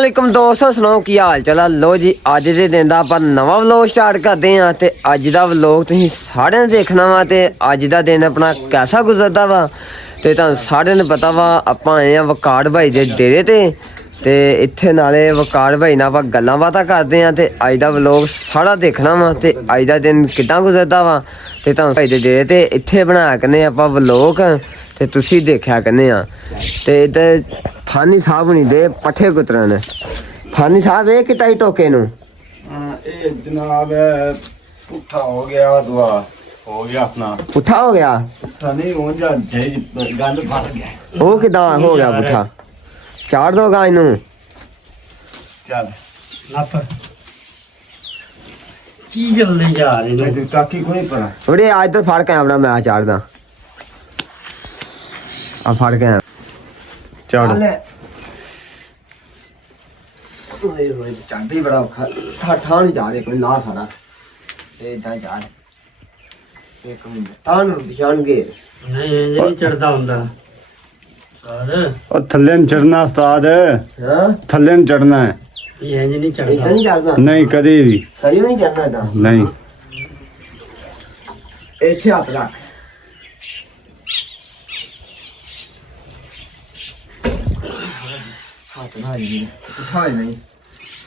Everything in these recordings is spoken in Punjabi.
ਵਾਲੇਕੁਮ ਦੋਸਤੋ, ਸੁਣਾਓ ਕੀ ਹਾਲ ਚਾਲ ਆ। ਲੋ ਜੀ ਅੱਜ ਦੇ ਦਿਨ ਦਾ ਆਪਾਂ ਨਵਾਂ ਵਲੌਗ ਸਟਾਰਟ ਕਰਦੇ ਆਂ ਤੇ ਅੱਜ ਦਾ ਵਲੌਗ ਤੁਸੀਂ ਸਾਰਿਆਂ ਨੇ ਦੇਖਣਾ ਵਾ ਤੇ ਅੱਜ ਦਾ ਦਿਨ ਆਪਣਾ ਕੈਸਾ ਗੁਜ਼ਰਦਾ ਵਾ ਤੇ ਤੁਹਾਨੂੰ ਸਾਰਿਆਂ ਨੂੰ ਪਤਾ ਵਾ। ਆਪਾਂ ਆਏ ਆ ਵਕਾਰ ਭਾਈ ਦੇ ਡੇਰੇ ਤੇ ਇੱਥੇ ਨਾਲੇ ਵਕਾਰ ਭਾਈ ਨਾਲ ਆਪਾਂ ਗੱਲਾਂ ਬਾਤਾਂ ਕਰਦੇ ਆਂ ਤੇ ਅੱਜ ਦਾ ਵਲੌਗ ਸਾਰਾ ਦੇਖਣਾ ਵਾ ਤੇ ਅੱਜ ਦਾ ਦਿਨ ਕਿੱਦਾਂ ਗੁਜ਼ਰਦਾ ਵਾ ਤੇ ਤੁਹਾਨੂੰ ਭਾਈ ਦੇ ਡੇਰੇ ਤੇ ਇੱਥੇ ਬਣਾ ਕੇ ਆਪਾਂ ਵਲੌਗ ਤੇ ਤੁਸੀਂ ਦੇਖਿਆ ਕਰਨੇ ਆ। ਤੇ ਇੱਧਰ ਫਾਨੀ ਸਾਹਿਬ ਨਹੀਂ ਦੇ ਪੱਠੇ ਕੁਤਰਨ ਫਾਨੀ ਸਾਹਿਬ ਇਹ ਕਿਤਾਈ ਟੋਕੇ ਨੂੰ ਇਹ ਜਨਾਬ ਪੁੱਠਾ ਹੋ ਗਿਆ ਦੁਆ ਹੋ ਗਿਆ ਆਪਣਾ ਪੁੱਠਾ ਹੋ ਗਿਆ। ਪੁੱਠਾ ਨਹੀਂ ਹੋ ਜਾ ਗੰਦ ਫਸ ਗਿਆ। ਉਹ ਕਿਦਾਂ ਹੋ ਗਿਆ ਪੁੱਠਾ? ਚਾੜ ਦੋਗਾ ਇਹਨੂੰ। ਚੱਲ ਲੱਪ ਕੀ ਜਲਦੀ ਜਾ ਰਹੇ ਨੇ ਤੂੰ ਟਾਕੀ ਕੋਈ ਪਰਾ ਉਹਦੇ ਅੱਜ ਤੋਂ ਫੜ ਕੈਮਰਾ ਮੈਂ ਚਾੜਦਾ ਆ ਫੜ ਕੇ ਚਾੜ ਓਏ ਹੋਏ ਚੜਦੀ ਬੜਾ ਔਖਾ ਠਾਠਾ ਨਹੀਂ ਜਾ ਰਿਹਾ ਕੋਈ ਲਾ ਸਾਡਾ ਤੇ ਇਦਾਂ ਜਾ ਇੱਕ ਮਿੰਟ ਤਾਂ ਨੂੰ ਨਿਸ਼ਾਨਗੇ ਨਹੀਂ ਇਹ ਨਹੀਂ ਚੜਦਾ ਹੁੰਦਾ ਸਾਰ ਉਹ ਥੱਲੇ ਨੂੰ ਚੜਨਾ ਉਸਤਾਦ ਹਾਂ ਥੱਲੇ ਨੂੰ ਚੜਨਾ ਹੈ ਇਹ ਨਹੀਂ ਇਦਾਂ ਚੜਦਾ ਨਹੀਂ ਚੜਦਾ ਨਹੀਂ ਕਦੇ ਵੀ ਕਦੀ ਵੀ ਨਹੀਂ ਚੜਨਾ ਇਦਾਂ ਨਹੀਂ ਇੱਥੇ ਹੱਥ ਰੱਖ ਹੱਥ ਨਾ ਜੀ ਉਠਾਏ ਨਹੀਂ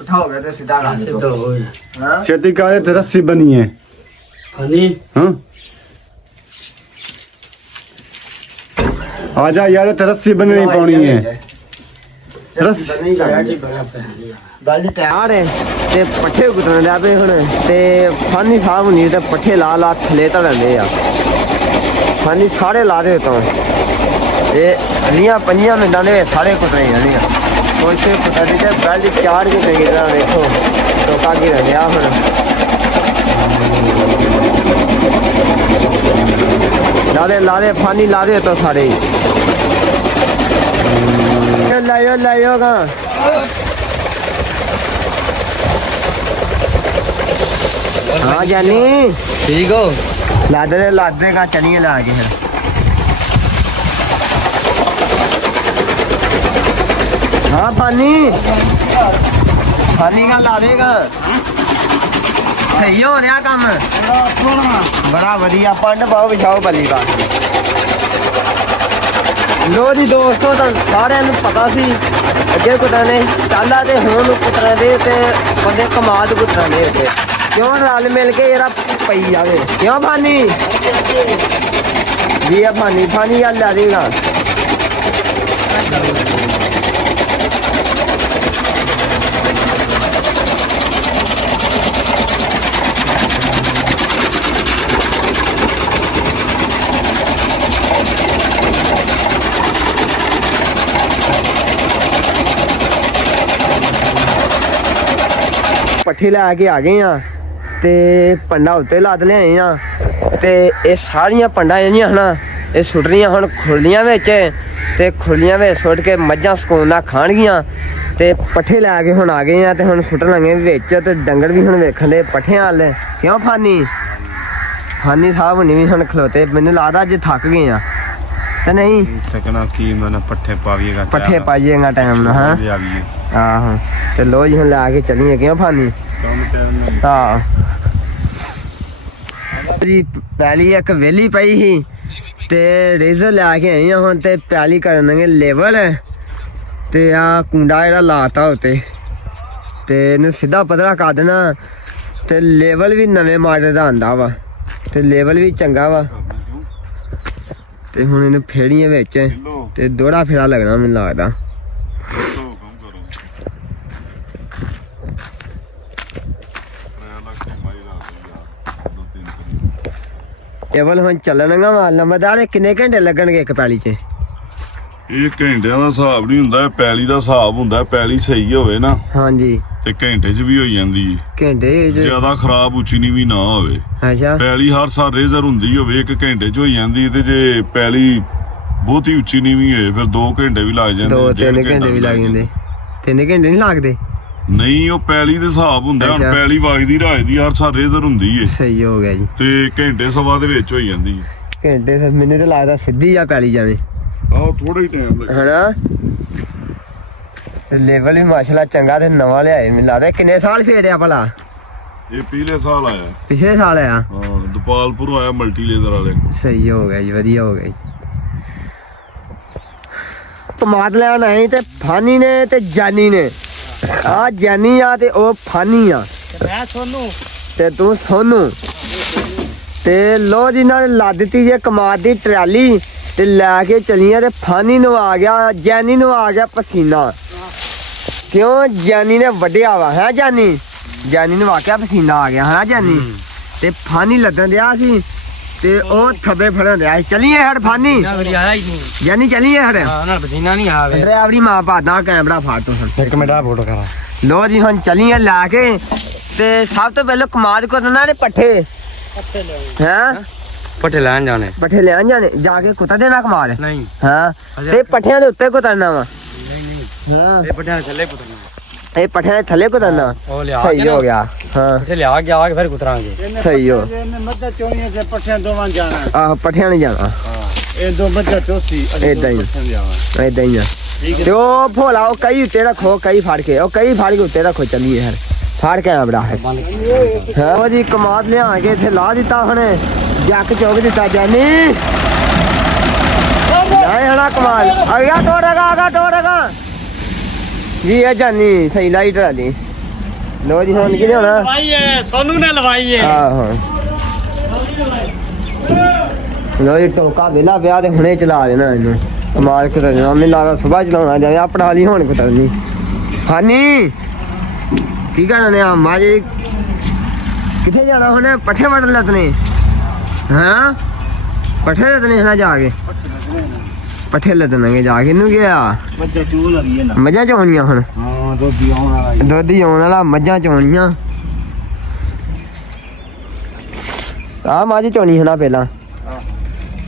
ਉਠਾਓਗੇ ਤੇ ਸਿੱਧਾ ਲਾ ਦੇ ਸਿੱਧਾ ਹੋ ਹਾਂ ਛੇਤੀ ਕਾਲੇ ਤੇ ਰੱਸੀ ਬਣੀ ਹੈ ਫਨੀ ਹਾਂ ਆ ਜਾ ਯਾਰ ਤੇ ਰੱਸੀ ਬਣਨੀ ਪਾਉਣੀ ਹੈ ਰੱਸੀ ਨਹੀਂ ਆਇਆ ਲਾਇਆ ਜੀ ਬੜਾ ਪੈਂਦੀ ਗੱਲ ਤਿਆਰ ਹੈ ਤੇ ਪੱਠੇ ਕੁੱਟਣ ਲੱਗ ਪਏ ਹੁਣ ਤੇ ਫਾਨੀ ਸਾਹਿਬ ਨਹੀਂ ਤੇ ਪੱਠੇ ਲਾ ਲਾ ਥਲੇ ਤਾਂ ਲੈਂਦੇ ਆ ਫਾਨੀ ਸਾਰੇ ਲਾ ਦੇ ਤੋਂ ਇਹ 20-25 ਮਿੰਟਾਂ ਦੇ ਵਿੱਚ ਸਾਰੇ ਕੁੱਟਣੇ ਜਾਣੇ ਆ ਹੁਣ ਤੇ ਕੁੱਟਾ ਦੀ ਤੇ ਬੈਲਟ ਚਾੜ ਕੇ ਪਈ ਗਿਆ ਵੇਖੋ ਟੋਕਾ ਕੀ ਰਹਿ ਗਿਆ ਹੁਣ ਲਾ ਦੇ ਫਾਨੀ ਲਾ ਦੇ ਤਾਂ ਸਾਰੇ ਲਾਇਓ ਗਾ हाँ जानी ठीक हो लादे का चलिए ला के फिर हाँ पानी का ला देगा सही हो रहा काम बड़ा वधिया पंड पाओ बिछाओ बली का लो जी दोस्तों तो सारे पता सी अगे कुतरने चाला ते हुण कुतरने ते बंदे कमाद कुतरने उत्ते क्यों रल मिल के जरा पई जावे क्यों फानी जी है फानी गल ला देगा पट्ठे लैके आ गए हैं ते पंडा उत्ते लद लियाए आ ते ये सारियां पंडा जेह्ड़ियां हना ये सुट्टनियां हुण खुरलियां विच ते खुरलियां विच सुट के मज्जां सकून नाल खाणगियां ते पट्ठे लैके हुण आ गए हैं ते हुण सुट्टन लगे विच ते डंगर भी हुण वेखण दे पट्ठियां वाले क्यों फानी साहब हुणी भी हुण खलोते मैनूं लगदा अज थक गए आ ते नहीं तकना की मैंने पट्ठे पाविएगा पट्ठे पाइएगा टाइम ना हाँ आहो ते लो जी हुण लैके चलिए क्यों फानी हाँ जी पैली एक वेली पई ही ते रेजर लैके आई हुण ते पैली करनगे लेवल ते आ कुंडा जेह्ड़ा लाता उत्ते ते इन्हूं सीधा पतला कर देना ते लेवल भी नवें मॉडल दा आंदा वा ते लेवल भी चंगा वा ते हुण इन्हूं फेड़ियां विच ते दोहरा फेरा लगना मैनूं लगदा लेवल हुण ਚੱਲਣਗਾ ਵਾ ਲੰਮੇਦਾਰ ਕਿੰਨੇ ਘੰਟੇ ਲੱਗਣਗੇ ਇੱਕ ਪੈਲੀ 'ਚ ਇਹ ਘੰਟਿਆਂ ਦਾ ਹਿਸਾਬ ਨਹੀਂ ਹੁੰਦਾ, ਪੈਲੀ ਦਾ ਹਿਸਾਬ ਹੁੰਦਾ। ਪੈਲੀ ਸਹੀ ਹੋਵੇ ਨਾ ਹਾਂਜੀ ਤੇ ਘੰਟੇ 'ਚ ਵੀ ਹੋ ਜਾਂਦੀ ਹੈ, ਘੰਟੇ ਜ਼ਿਆਦਾ ਖਰਾਬ ਉੱਚੀ ਨੀਵੀਂ ਨਾ ਹੋਵੇ। ਅੱਛਾ ਪੈਲੀ ਹਰ ਸਾਲ ਰੇਜ਼ਰ ਹੁੰਦੀ ਹੋਵੇ ਇੱਕ ਘੰਟੇ 'ਚ ਹੋ ਜਾਂਦੀ ਤੇ ਜੇ ਪੈਲੀ ਬਹੁਤੀ ਉੱਚੀ ਨੀਵੀਂ ਹੋਏ ਫਿਰ 2 ਘੰਟੇ ਵੀ ਲੱਗ ਜਾਂਦੇ, 2-3 ਘੰਟੇ ਵੀ ਲੱਗ ਜਾਂਦੇ। 3 ਘੰਟੇ ਨਹੀਂ ਲੱਗਦੇ ਨਹੀਂ, ਉਹ ਪੈਲੀ ਦੇ ਹਿਸਾਬ ਹੁੰਦਾ। ਹੁਣ ਪੈਲੀ ਵਗਦੀ ਰਾਜਦੀ ਹਰ ਸਾਲ ਰੇਜ਼ਰ ਹੁੰਦੀ ਏ, ਸਹੀ ਹੋ ਗਿਆ ਜੀ। ਤੇ ਘੰਟੇ ਸਵਾ ਦੇ ਵਿੱਚ ਹੋ ਜਾਂਦੀ ਹੈ। ਘੰਟੇ ਮੈਨੂੰ ਤਾਂ ਲੱਗਦਾ ਸਿੱਧੀ ਆ ਪੈਲੀ ਜਾਵੇ ਆਹ ਥੋੜਾ ਹੀ ਟਾਈਮ ਲੱਗਦਾ ਹਨਾ ਤੇ ਲੈਵਲ ਵੀ ਮਾਸ਼ਾਅੱਲਾ ਚੰਗਾ ਤੇ ਨਵਾਂ ਲਿਆਏ ਮੈਨੂੰ ਲੱਗਦਾ ਕਿੰਨੇ ਸਾਲ ਫੇੜਿਆ ਭਲਾ ਇਹ ਪਿਛਲੇ ਸਾਲ ਆਇਆ ਪਿਛਲੇ ਸਾਲ ਆਇਆ ਹਾਂ ਦਪਾਲਪੁਰੋਂ ਆਇਆ ਮਲਟੀ ਲੇਜ਼ਰ ਵਾਲੇ ਸਹੀ ਹੋ ਗਿਆ ਜੀ ਵਧੀਆ ਹੋ ਗਿਆ ਜੀ ਕਮਾਦ ਲੈਣ ਆਏ ਤੇ ਫਾਨੀ ਨੇ ਤੇ ਜਾਨੀ ਨੇ ਆ ਜਾਨੀ ਆ ਤੇ ਉਹ ਫਾਨੀ ਆ ਮੈਂ ਸੋਨੂੰ ਤੇ ਤੂੰ ਸੋਨੂੰ ਤੇ ਲੋ ਜੀ ਨਾਲ ਲਾ ਦਿੱਤੀ ਜੇ ਕਮਾਦ ਦੀ ਟਰਾਲੀ ਤੇ ਲੈ ਕੇ ਚਲੀਆਂ ਤੇ ਫਾਨੀ ਨੂੰ ਆ ਗਿਆ ਜਾਨੀ ਨੂੰ ਆ ਗਿਆ ਪਸੀਨਾ ਕਿਉਂ ਜਾਨੀ ਨੇ ਵੱਢਿਆ ਵਾ ਹੈ ਜਾਨੀ ਨੂੰ ਵਾਕਿਆ ਪਸੀਨਾ ਆ ਗਿਆ ਹੈ ਜਾਨੀ ਤੇ ਫਾਨੀ ਲੱਗਣ ਦਿਆ ਸੀ ਤੇ ਉਹ ਥੱਬੇ ਫੜਨ ਦਿਆ ਸੀ ਚਲੀਏ ਹੜ ਫਾਨੀ ਜਾਨੀ ਚਲੀਏ ਹੜ ਨਾਲ ਪਸੀਨਾ ਨਹੀਂ ਆਵੇ ਡਰਾਈਵਰੀ ਮਾਂ ਪਾਦਾ ਕੈਮਰਾ ਫਾੜ ਤੋਂ ਹੁਣ ਇੱਕ ਮਿੰਟ ਆ ਫੋਟੋ ਕਰਾ ਲੋ ਜੀ ਹੁਣ ਚਲੀਏ ਲਾ ਕੇ ਤੇ ਸਭ ਤੋਂ ਪਹਿਲਾਂ ਕਮਾਦ ਕੋ ਦਨਾ ਨੇ ਪੱਠੇ ਹੈਂ ਪੱਠੇ ਲੈਣ ਜਾਣੇ ਪੱਠੇ ਲੈਣ ਜਾਣੇ ਜਾ ਕੇ ਕੁੱਤਾ ਦੇਣਾ ਕਮਾਦ ਨਹੀਂ ਹਾਂ ਤੇ ਪੱਠਿਆਂ ਦੇ ਉੱਤੇ ਕੁਤਰਨਾ ਵਾ ਹਾਂ ਇਹ ਪੱਠਿਆਂ ਥੱਲੇ ਕੁਤਰਨਾ ਇਹ ਪੱਠਿਆਂ ਦੇ ਥੱਲੇ ਕੁਤਰਨਾ ਉਹ ਲਿਆ ਸਹੀ ਹੋ ਗਿਆ ਹਾਂ ਪੱਠੇ ਲਿਆ ਕੇ ਆ ਕੇ ਫਿਰ ਕੁਤਰਾਂਗੇ ਸਹੀ ਹੋ ਇਹਨੇ ਮੱਝਾਂ ਚੋਣੀਆਂ ਤੇ ਪੱਠਿਆਂ ਦੋਵਾਂ ਜਾਣਾ ਆਹ ਪੱਠਿਆਂ ਨੇ ਜਾਣਾ ਇਹ ਦੋ ਮੱਝਾਂ ਚੋਸੀ ਏਦਾਂ ਹੀ। ਪੱਠਿਆਂ ਜਾਣਾ ਏਦਾਂ ਹੀ ਆ ਤੇ ਉਹ ਭੋਲਾ ਉਹ ਕਈ ਉੱਤੇ ਰੱਖੋ ਕਈ ਫੜ ਕੇ ਉਹ ਕਈ ਫੜ ਕੇ ਉੱਤੇ ਰੱਖੋ ਚੱਲੀਏ ਯਾਰ ਫੜ ਕੇ ਆ ਬੜਾ ਹੈ ਹਾਂ ਉਹ ਜੀ ਕਮਾਦ ਲਿਆ ਕੇ ਇੱਥੇ ਲਾ ਦਿੱਤਾ ਹੁਣ ਜੱਕ ਚੋਕ ਦਿੱਤਾ ਜਾਨੀ ਨਹੀਂ ਹਣਾ ਕਮਾਲ ਆ ਗਿਆ ਤੋੜੇਗਾ ਜੀ ਇਹ ਜਾਨੀ ਸਹੀ ਲਾਈਟ ਵਾਲੀ ਲੋ ਜੀ ਹੁਣ ਕਿਹਨੇ ਹੋਣਾ ਲਵਾਈਏ ਸੋਨੂੰ ਨੇ ਲਵਾਈਏ ਆਹੋ ਲੋ ਜੀ ਟੋਕਾ ਵੇਲਾ ਵਿਆਹ ਤੇ ਹੁਣੇ ਚਲਾ ਦੇਣਾ ਇਹਨੂੰ ਕਮਾਲ ਕਰ ਦੇਣਾ ਮੈਨੂੰ ਲੱਗਦਾ ਸਵੇਰ ਚਲਾਉਣਾ ਜਾਵੇ ਆਪਣਾ ਹਾਲੀ ਹੁਣ ਕੁਤਰਨੀ ਹਾਨੀ ਕੀ ਕਰਨਾ ਨੇ ਆ ਮਾਜੀ ਕਿੱਥੇ ਜਾਣਾ ਹੁਣ ਪੱਠੇ ਵੜ ਲੱਦਨੇ ਹਾਂ ਪੱਠੇ ਲੱਦਨੇ ਹਨਾ ਜਾ ਕੇ ਪੱਠੇ ਲੱਦਣਗੇ ਜਾ ਕੇ ਇਹਨੂੰ ਗਿਆ ਮੱਝਾਂ ਚੋ ਲਗੀਏ ਨਾ ਮੱਝਾਂ ਚੋਣੀਆਂ ਹੁਣ ਹਾਂ ਦੁੱਧ ਆਉਣ ਵਾਲਾ ਦੁੱਧ ਹੀ ਆਉਣ ਵਾਲਾ ਮੱਝਾਂ ਚੋਣੀਆਂ ਆ ਮਾਜੀ ਚੋਣੀ ਹਨਾ ਪਹਿਲਾਂ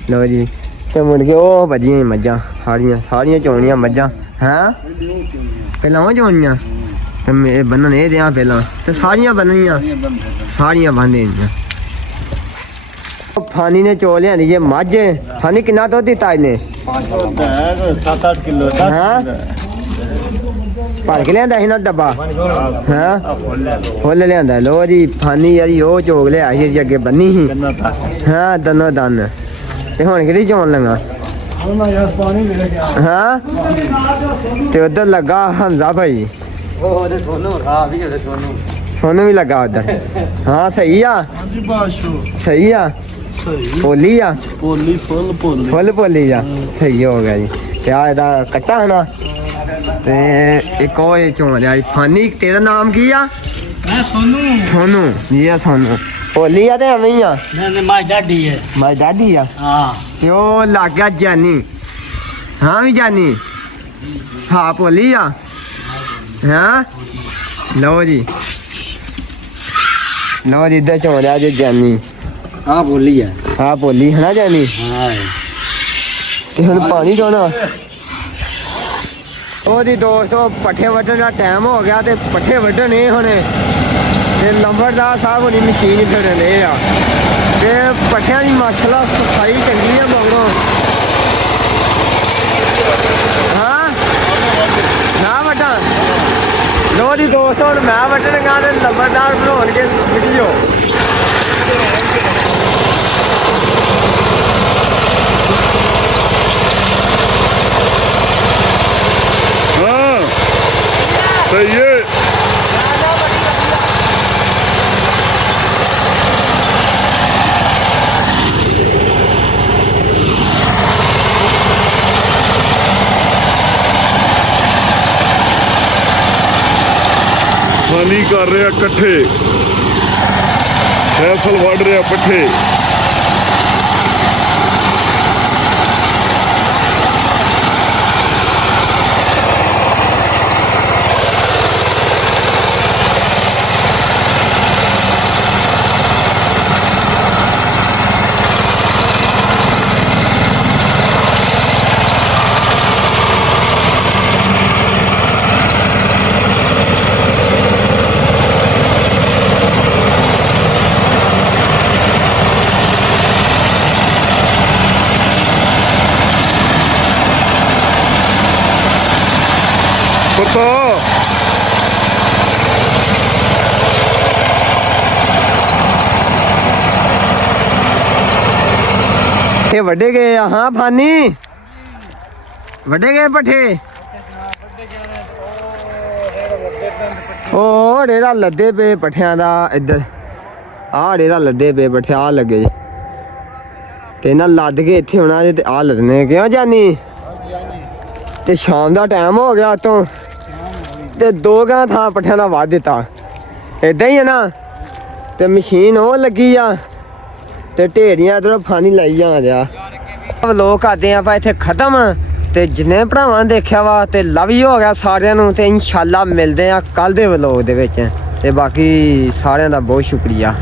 ਲੋ ਜੀ ਤੇ ਮੁੜ ਕੇ ਉਹ ਵੱਜੀਆਂ ਮੱਝਾਂ ਸਾਰੀਆਂ ਚੋਣੀਆਂ ਮੱਝਾਂ ਹੈਂ ਪਹਿਲਾਂ ਉਹ ਚੋਣੀਆਂ ਤੇ ਮੇਰੇ ਬੰਨਣ ਇਹ ਦਿਆਂ ਪਹਿਲਾਂ ਤੇ ਸਾਰੀਆਂ ਬੰਨਣੀਆਂ ਸਾਰੀਆਂ ਬੰਨ੍ਹਣੀਆਂ ਫਾਨੀ ਨੇ ਚੋ ਲਿਆਂਦੀ ਜੇ ਮੱਝ ਫਾਨੀ ਕਿੰਨਾ ਦੁੱਧ ਦਿੱਤਾ ਇਹਨੇ 7-8 ਕਿਲੋ ਹਾਂ ਭਰ ਕੇ ਲਿਆਂਦਾ ਸੀ ਨਾ ਡੱਬਾ ਹਾਂ ਫੁੱਲ ਲਿਆਂਦਾ ਲੋ ਜੀ ਫਾਨੀ ਯਾਰੀ ਉਹ ਚੋਗ ਲਿਆ ਸੀ ਜੀ ਅੱਗੇ ਬੰਨੀ ਸੀ ਹਾਂ ਦਨੋ ਦਨ ਤੇ ਹੁਣ ਕਿਹੜੀ ਚੋਣ ਲੰਗਾ ਹਾਂ ਤੇ ਉਧਰ ਲੱਗਾ ਹਮਜ਼ਾ ਭਾਈ ਉਹਦੇ ਸੋਨੂੰ ਖਾ ਵੀ ਉਹਦੇ ਸੋਨੂੰ ਵੀ ਲੱਗਾ ਉਧਰ ਹਾਂ ਸਹੀ ਆ ਸਹੀ ਆ ਪੋਲੀ ਆ ਪੋਲੀ ਫੁੱਲ ਪੋਲੀ ਆ ਸਹੀ ਹੋ ਗਿਆ ਜੀ ਤੇ ਆ ਇਹਦਾ ਕੱਟਾ ਹਨਾ ਤੇ ਇੱਕ ਉਹ ਇਹ ਚੋਣ ਲਿਆ ਫਾਨੀ ਤੇਰਾ ਨਾਮ ਕੀ ਆ ਮੈਂ ਸੋਨੂੰ ਜੀ ਆ ਸੋਨੂੰ ਪੋਲੀ ਆ ਤੇ ਐਵੇਂ ਹੀ ਆ ਮੈਂ ਮਾਂ ਡਾਡੀ ਹੈ ਮੈਂ ਦਾਦੀ ਆ ਹਾਂ ਤੇ ਉਹ ਲੱਗ ਗਿਆ ਜਾਨੀ ਹਾਂ ਵੀ ਜਾਨੀ ਹਾਂ ਪੋਲੀ ਆ ਹਾਂ ਲਓ ਜੀ ਇੱਧਰ ਚੋਣ ਲਿਆ ਜੇ ਜਾਨੀ ਆ ਬੋਲੀ ਹੈ ਹਾਂ ਪੋਲੀ ਹਨਾ ਜਾਨੀ ਹਾਂ ਤੇ ਹੁਣ ਪਾਣੀ ਚੋਣਾ ਉਹਦੀ ਦੋਸਤੋ ਪੱਠੇ ਵੱਢਣ ਦਾ ਟਾਈਮ ਹੋ ਗਿਆ ਤੇ ਪੱਠੇ ਵੱਢਣੇ ਹੁਣ ਤੇ ਲੰਬੜਦਾਰ ਸਾਹਿਬ ਹੁਣੀ ਮਸ਼ੀਨ ਫਿਰਨੇ ਆ ਤੇ ਪੱਠਿਆਂ ਦੀ ਮਾਸ਼ਾਅੱਲਾ ਸਫਾਈ ਚੰਗੀ ਆ ਮਗਰੋਂ ਹਾਂ ਨਾ ਵੱਢਾਂ ਲੋ ਜੀ ਦੋਸਤੋ ਹੁਣ ਮੈਂ ਵੱਢਣਗਾ ਤੇ ਲੰਬੜਦਾਰ ਬਣਾਉਣਗੇ ਵੀਡੀਓ ਹਾਂ ਸਹੀ ਹੈ ਫਾਨੀ ਕਰ ਰਿਹਾ ਇਕੱਠੇ ਫੈਸਲ ਵੱਢ ਰਿਹਾ ਪੱਠੇ ਪੱਠੇ ਵੱਢੇ ਗਏ ਆ। ਹਾਂ ਫਾਨੀ ਵੱਢੇ ਗਏ ਪੱਠੇ। ਉਹ ਰੇੜਾ ਲੱਦੇ ਪਏ ਪੱਠਿਆਂ ਦਾ ਇੱਧਰ। ਆਹ ਰੇੜਾ ਲੱਦੇ ਪਏ ਪੱਠੇ ਆ ਲੱਗੇ ਜੀ ਤੇ ਇਹਨਾਂ ਲੱਦ ਕੇ ਇੱਥੇ ਹੋਣਾ ਜੇ ਤੇ ਆ ਲੱਦਨੇ ਕਿਉਂ ਜਾਨੀ। ਤੇ ਸ਼ਾਮ ਦਾ ਟਾਈਮ ਹੋ ਗਿਆ ਤੋਂ ਤੇ 2 ਗਾਂ ਥਾਂ ਪੱਠਿਆਂ ਦਾ ਵੱਧ ਦਿੱਤਾ। ਇਦਾਂ ਹੀ ਹੈ ਨਾ। ਤੇ ਮਸ਼ੀਨ ਉਹ ਲੱਗੀ ਆ ਤੇ ਢੇਰੀਆਂ ਇਧਰੋਂ ਫਾਨੀ ਲਾਈ ਜਾਂਦੇ ਆ। ਵਲੋਗ ਕਰਦੇ ਆਪਾਂ ਇੱਥੇ ਖਤਮ। ਤੇ ਜਿੰਨੇ ਭਰਾਵਾਂ ਨੇ ਦੇਖਿਆ ਵਾ ਤੇ ਲਵ ਯੂ ਹੋ ਗਿਆ ਸਾਰਿਆਂ ਨੂੰ। ਤੇ ਇਨਸ਼ਾਅੱਲਾ ਮਿਲਦੇ ਆ ਕੱਲ ਦੇ ਵਲੋਗ ਦੇ ਵਿੱਚ। ਤੇ ਬਾਕੀ ਸਾਰਿਆਂ ਦਾ ਬਹੁਤ ਸ਼ੁਕਰੀਆ।